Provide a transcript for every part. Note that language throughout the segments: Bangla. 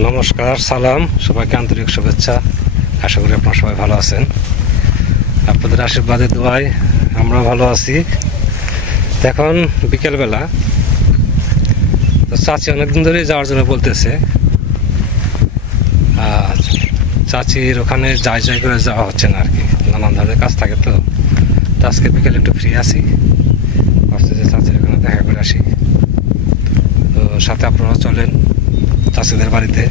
নমস্কার, সালাম, সবাইকে আন্তরিক শুভেচ্ছা। আশা করি আপনারা সবাই ভালো আছেন। আপনাদের আশীর্বাদে দোয়ায় আমরা ভালো আছি। এখন বিকেলবেলা, তো চাচি অনেকদিন ধরেই যাওয়ার জন্য বলতেছে। আর চাচির ওখানে যাই করে যাওয়া হচ্ছে না আর কি, নানান ধরনের কাজ থাকে। তো আজকে বিকেলে একটু ফ্রি আছি, ভাবছি যে চাচির ওখানে দেখা করে আসি। তো সাথে আপনারা চলেন চাচিদের বাড়িতে।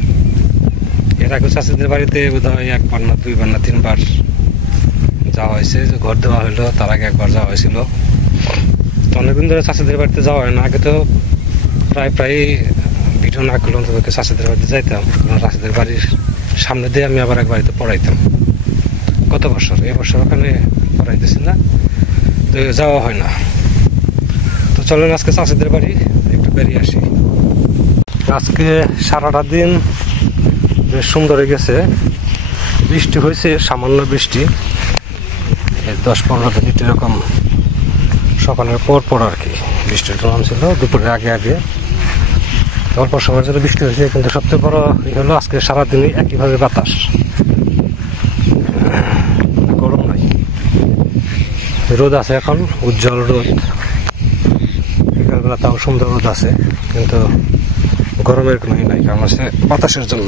এর আগে চাচিদের বাড়িতে বোধহয় একবার না দুইবার না তিনবার যাওয়া হয়েছে। যে ঘর দেওয়া হলো তার আগে একবার যাওয়া হয়েছিল। তো অনেকদিন ধরে চাচিদের বাড়িতে যাওয়া হয় না। আগে তো প্রায় ভিডিও না করলাম, তোদেরকে চাচিদের বাড়িতে যাইতাম। চাচিদের বাড়ির সামনে দিয়ে আমি আবার এক বাড়িতে পড়াইতাম গত বছর। এবছর ওখানে পড়াইতেছি না, তো যাওয়া হয় না। তো চলেন আজকে চাচিদের বাড়ি একটু বেরিয়ে আসি। আজকে সারাটা দিন বেশ সুন্দর হয়ে গেছে। বৃষ্টি হয়েছে, সামান্য বৃষ্টি, 10-15 মিনিট এরকম সকালের পর আর কি বৃষ্টিটা নামছিল। দুপুরের আগে অল্প সময়ের জন্য বৃষ্টি হয়েছে, কিন্তু সবচেয়ে বড় হলো আজকে সারাদিনই একইভাবে বাতাস, গরম নাই। রোদ আছে এখন, উজ্জ্বল রোদ। বিকালবেলা তাও সুন্দর রোদ আছে, কিন্তু গরমের কোনো নাই, কারণ হচ্ছে বাতাসের জন্য।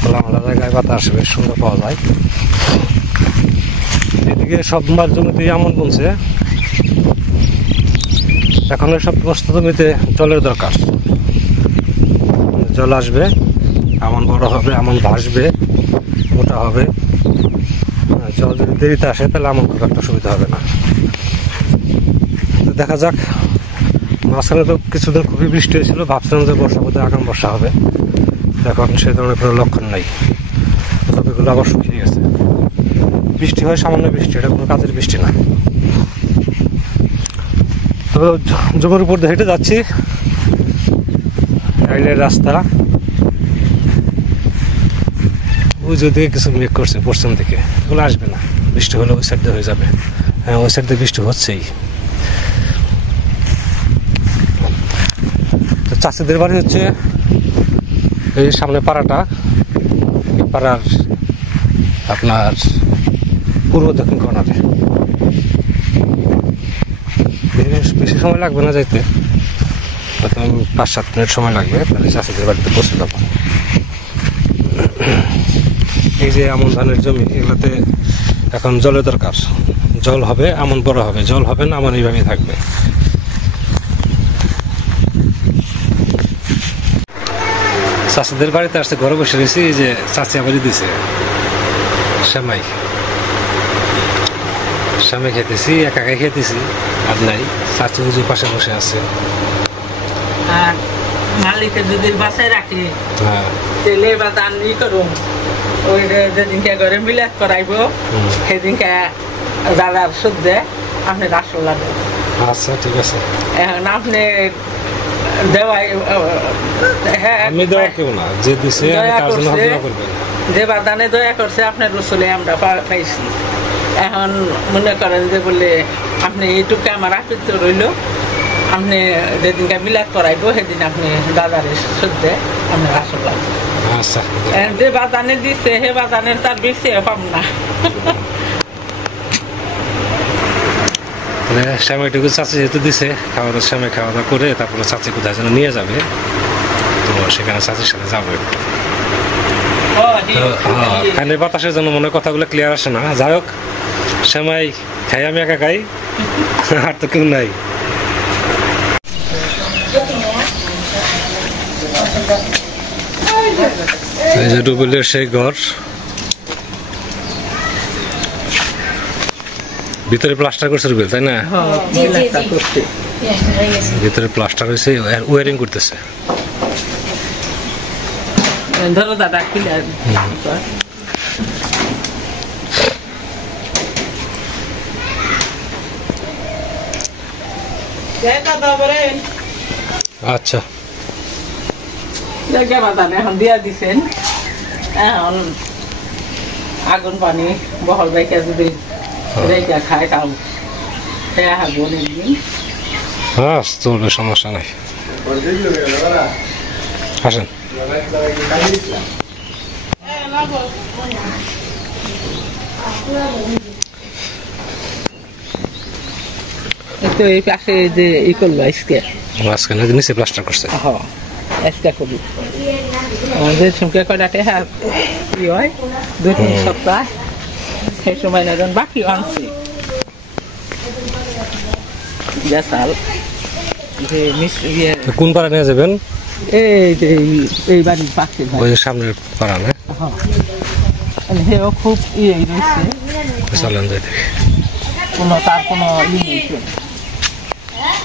খোলামেলা জায়গায় বাতাস বেশ সুন্দর পাওয়া যায়। এদিকে সববার জমিতে এমন বলছে, এখন সব বস্তু জমিতে জলের দরকার। জল আসবে, এমন বড় হবে, এমন ভাসবে, মোটা হবে। জল যদি দেরিতে আসে তাহলে এমন খুব একটা সুবিধা হবে না। দেখা যাক। মাঝখানে তো কিছুদিন খুবই বৃষ্টি হয়েছিল, ভাবছিলাম যে বর্ষা বোধহয় আগাম বর্ষা হবে। এখন সে ধরনের কোনো লক্ষণ নাই, জমিগুলো আবার শুকিয়ে গেছে। বৃষ্টি হয় সামান্য বৃষ্টি, এটা কোনো কাজের বৃষ্টি না। তো জমির উপর হেঁটে যাচ্ছি, রেলের রাস্তা। ওই যদি কিছু মেঘ করছে পশ্চিম দিকে, ওগুলো আসবে না। বৃষ্টি হলে ওই সাইড দিয়ে হয়ে যাবে। হ্যাঁ, ওই সাইড দিয়ে বৃষ্টি হচ্ছেই। তো চাচিদের বাড়ি হচ্ছে এই সামনে পাড়াটা, এই পাড়ার আপনার পূর্ব দক্ষিণ কর্নারে। বেশি সময় লাগবে না যাইতে, 5-7 মিনিট সময় লাগবে, তাহলে চাষিদের বাড়িতে পৌঁছে যাবো। এই যে আমন ধানের জমি, এগুলোতে এখন জলের দরকার। জল হবে, আমন বড় হবে। জল হবে না, আমন এইভাবেই থাকবে। চাষিদের বাড়িতে আসতে ঘরে বসে রয়েছি। এই যে চাচি আবার দিছে সেমাই খেতেছি, একাই খেতেছি, আর নাই। চাচি উজুর পাশে বসে আছে। মালিকে যদি বাসায় রাখি তেলে বা দান ই করুন, ওই যেদিনকে ঘরে বিলাস করাইব সেদিনকে দাদার শুদ্ধে আপনি রাসল লাগে। আচ্ছা, ঠিক আছে। এখন আপনি দেওয়াই, হ্যাঁ, আমি দেওয়া কেউ না, যে দিছে যে বাদানে দয়া করছে আপনার রসুলে আমরা পাইছি। এখন মনে করেন যে বলে আপনি এইটুকু আমার আপিত্য রইল, আপনি যেদিনকে বিলাস করাইব সেদিন আপনি দাদারে শুদ্ধে আপনার আসল লাগবে। যে বাদানে দিচ্ছে সে বাদানের তার বেশি পাব না। সেমাইটুকু চাচি যেহেতু দিছে, সেমাই খাওয়া দাওয়া করে তারপরে চাচি কোথায় যেন নিয়ে যাবে, তো সেখানে চাচির সাথে যাবো একটু। ফ্যানের বাতাসের জন্য মনে কথাগুলো ক্লিয়ার আসে না। যাই হোক, সেমাই খাই, আমি একা খাই, আর তো কেউ নাই। এই যে রুবেলের সেই ঘর, ভিতরে প্লাস্টার করছে রুবেল, তাই না? ভিতরে প্লাস্টার হয়েছে, ওয়ারিং করতেছে। ধরো দাদা, আচ্ছা, এখন দিয়া দিছেন। এখন আগুন পানি বহল রেখে যদি রেখে খায় তাও খেয়ে হারবো অনেকদিন। হ্যাঁ, চলবে, সমস্যা নাই। আসেন। তো এই পাশে যে ই করলো আজকে নিচে প্লাস্টার করছে। হ্যাঁ আজকে করি আমাদের সংখ্যা কয়টাতে হ্যাঁ কি হয় 2-3 সপ্তাহ সেই সময় না বাকি আনছি জাসাল যে মিস কোন পাড়া নিয়ে যাবেন? এই যে এই বাড়ির পাশে ওই সামনের পাড়া না? হ্যাঁ হেও খুব ইয়ে রয়েছে চলেন যাই কোনো তার কোনো ই নেই।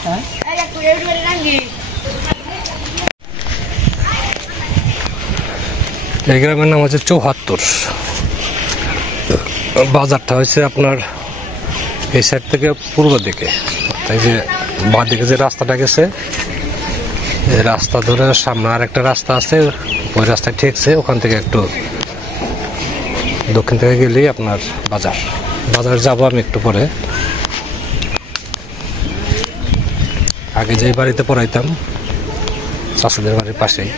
হ্যাঁ এই গ্রামের নাম হচ্ছে ৭৪। বাজারটা হচ্ছে আপনার এই সাইড থেকে পূর্ব দিকে, তাই যে বাঁ দিকে যে রাস্তাটা গেছে এই রাস্তা ধরে সামনে আর একটা রাস্তা আছে, ওই রাস্তায় ঠেকছে, ওখান থেকে একটু দক্ষিণ থেকে গেলেই আপনার বাজার যাবো আমি একটু পরে। আগে যেই বাড়িতে পড়াইতাম চাষিদের বাড়ির পাশেই।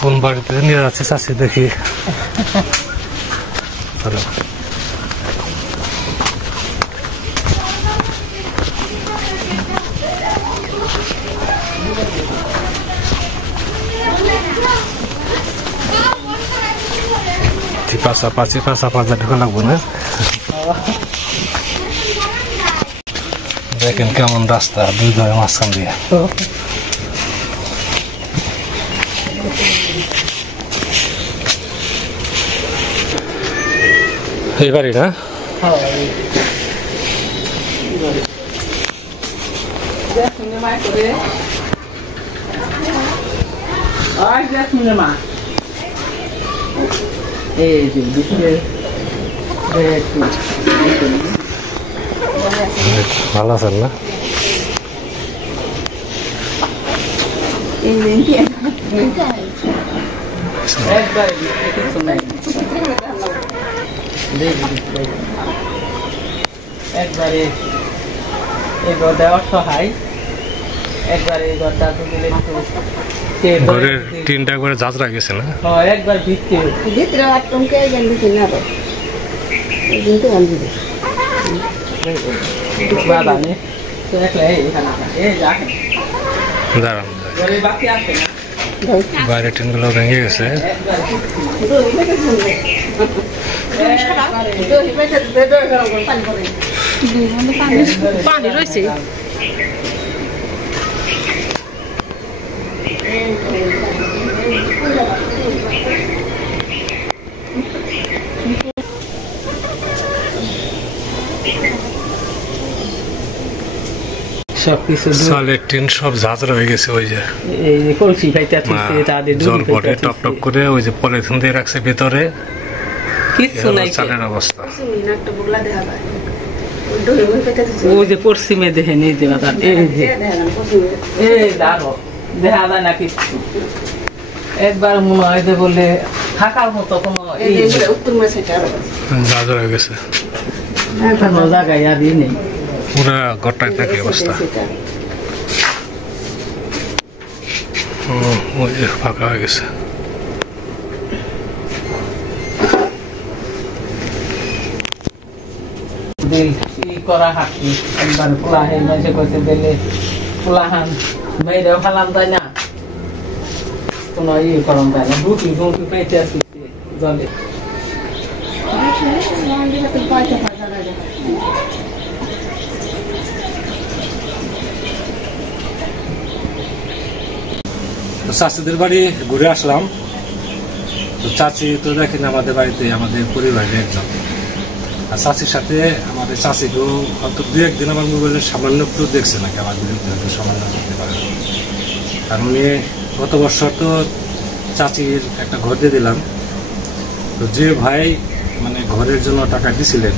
কোন বাড়িতে নিয়ে যাচ্ছে চাষি দেখি। পাশাপাশি ঢোকা লাগবো না। দেখেন কেমন রাস্তা, দুই ধারে মাঝখান দিয়ে। এই বাড়ি না? ভালো আছেন না? একবারে এই ঘরটা অসহায়, একবারে এই ঘরটা ঘরের তিনটা করে যাত্রা গেছে না? একবার ভিতরে আটকে বাবা নে তো একলা দাঁড়ান, বাইরে টিনগুলো ভেঙে গেছে। পানি রয়েছে। সবকিছু চালের টিন সব ঝাঁঝরা হয়ে গেছে। ওই যে কলসি খাইতে তাদের জল পরে টপ টপ করে ওই যে পলিথিন দিয়ে রাখছে ভিতরে, কিছু নাই চালের অবস্থা। ওই যে পশ্চিমে দেখে নিয়ে দেওয়া দেখো দেখা যায় না কিছু। একবার মনে হয় যে বলে থাকার মতো কোনো ঝাঁঝরা হয়ে গেছে, কোনো জায়গায় আর ই নেই, পুরা ঘরটায় থাকি অবস্থা। ওই যে ফাঁকা হয়ে গেছে। করা হাঁটি একবার পোলাহে মাঝে করতে গেলে পোলাহান মেয়েরাও ফালাম যায় না, কোনো ইয়ে করম যায় না, ঢুকি পেয়েছে আসি জলে। চাচিদের বাড়ি ঘুরে আসলাম। তো চাচি তো দেখেন আমাদের বাড়িতে আমাদের পরিবারের একজন, আর চাচির সাথে আমাদের চাচিকেও হয়তো 2-1 দিন আমার মোবাইলের সামান্য একটু দেখছে নাকি, আমার বিরুদ্ধে হয়তো সামান্য করতে পারে। আর উনি গত বছর তো চাচির একটা ঘর দিয়ে দিলাম। তো যে ভাই মানে ঘরের জন্য টাকা দিছিলেন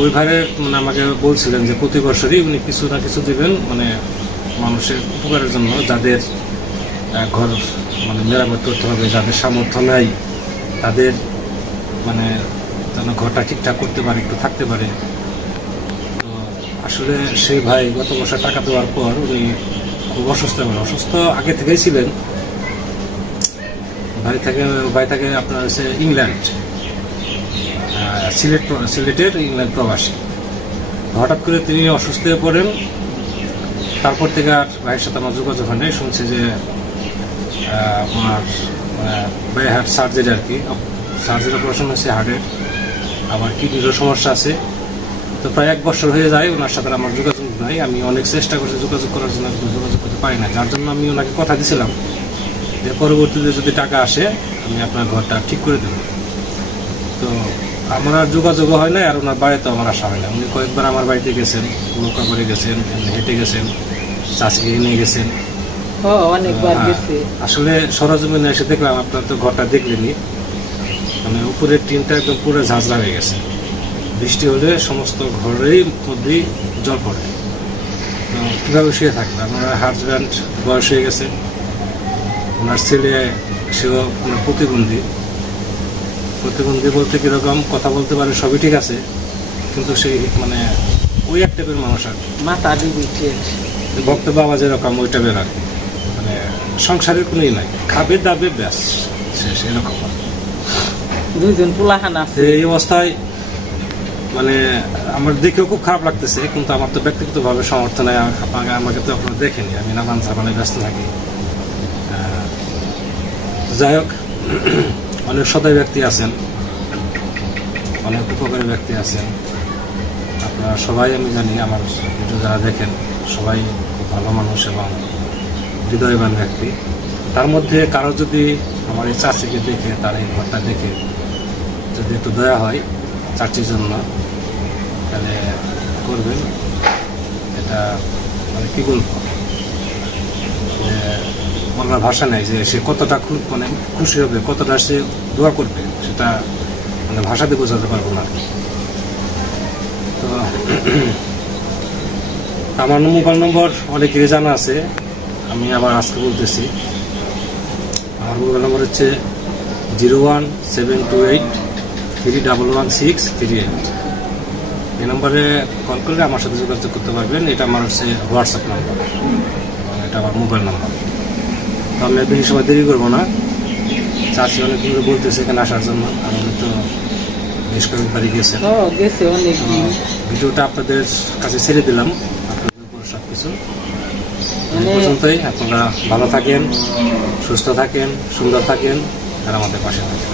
ওই ভাইয়ের মানে আমাকে বলছিলেন যে প্রতি বছরই উনি কিছু না কিছু দিবেন, মানে মানুষের উপকারের জন্য, যাদের ঘর মানে মেরামত করতে হবে, যাদের সামর্থ্য নাই তাদের মানে যেন ঘরটা ঠিকঠাক করতে পারে, একটু থাকতে পারে। তো আসলে সেই ভাই গত বছর টাকা দেওয়ার পর উনি খুব অসুস্থ আগে থেকেই ছিলেন। ভাই থাকে আপনার হচ্ছে ইংল্যান্ড, সিলেটের ইংল্যান্ড প্রবাসী। হঠাৎ করে তিনি অসুস্থ হয়ে পড়েন। তারপর থেকে আর ভাইয়ের সাথে আমার যোগাযোগ হয় নাই। শুনছি যে আপনার ভাই হার্ট সার্জারি আর কি, সার্জারি অপারেশন হচ্ছে হার্টের, আবার কিডনিরও সমস্যা আছে। তো প্রায় 1 বছর হয়ে যায় ওনার সাথে আমার যোগাযোগ নাই। আমি অনেক চেষ্টা করছি যোগাযোগ করার জন্য, যোগাযোগ করতে পারি না। যার জন্য আমি ওনাকে কথা দিয়েছিলাম যে পরবর্তীতে যদি টাকা আসে আমি আপনার ঘরটা ঠিক করে দেব। তো আমার আর যোগাযোগও হয় না, আর ওনার বাড়িতেও আমার আসা হয় না। উনি কয়েকবার আমার বাড়িতে গেছেন, নৌকা করে গেছেন, হেঁটে গেছেন, চাষিকে নিয়ে গেছেন। আসলে সরজমিনে এসে দেখলাম, আপনার তো ঘরটা দেখলেনি, মানে উপরের টিনটা একদম পুরো ঝাঁঝরা হয়ে গেছে। বৃষ্টি হলে সমস্ত ঘরের মধ্যেই জল পড়ে। তো কীভাবে শুয়ে থাকবে? আমার হাজব্যান্ড বয়স হয়ে গেছে, ওনার ছেলে সেও প্রতিবন্ধী বলতে কিরকম কথা বলতে পারে, সবই ঠিক আছে, কিন্তু সেই মানে ওই এক টাইপের মানুষ আর মাথা ভক্ত বাবা যেরকম ওই টাইপের আর মানে সংসারের কোনোই নাই, খাবে দাবে ব্যাস শেষ, এরকম। 2 জন পোলাহান আছে। এই অবস্থায় মানে আমার দেখেও খুব খারাপ লাগতেছে, কিন্তু আমার তো ব্যক্তিগতভাবে সমর্থন নেই। আমাকে তো আপনারা দেখেনি, আমি নানান ঝামেলায় ব্যস্ত থাকি। যাই হোক, অনেক সদয় ব্যক্তি আছেন, অনেক উপকারী ব্যক্তি আছেন। আপনারা সবাই আমি জানি, আমার ভিডিও যারা দেখেন সবাই খুব ভালো মানুষ এবং হৃদয়বান ব্যক্তি। তার মধ্যে কারো যদি আমার এই চাচিকে দেখে, তার এই ঘরটা দেখে যদি একটু দয়া হয় চাচির জন্য, তাহলে করবেন। এটা মানে কি বলবো, বলার ভাষা নেই যে সে কতটা মানে খুশি হবে, কতটা সে দোয়া করবে, সেটা মানে ভাষা দিয়ে বোঝাতে পারবো না। তো আমার মোবাইল নম্বর অনেকেরই জানা আছে, আমি আবার আজকে বলতেছি। আমার মোবাইল নম্বর হচ্ছে 01728311638। এই নম্বরে কল করলে আমার সাথে যোগাযোগ করতে পারবেন। এটা আমার হচ্ছে হোয়াটসঅ্যাপ নাম্বার, এটা আমার মোবাইল নাম্বার। তো আমি বেশি সময় দেরি করবো না। চাষি অনেক কিন্তু বলতেছে এখানে আসার জন্য, আর উনি তো বেশ কয়েকবারই গেছেন। ভিডিওটা আপনাদের কাছে ছেড়ে দিলাম, আপনাদের উপর সবকিছু। এই পর্যন্তই। আপনারা ভালো থাকেন, সুস্থ থাকেন, সুন্দর থাকেন, আর আমাদের পাশে থাকেন।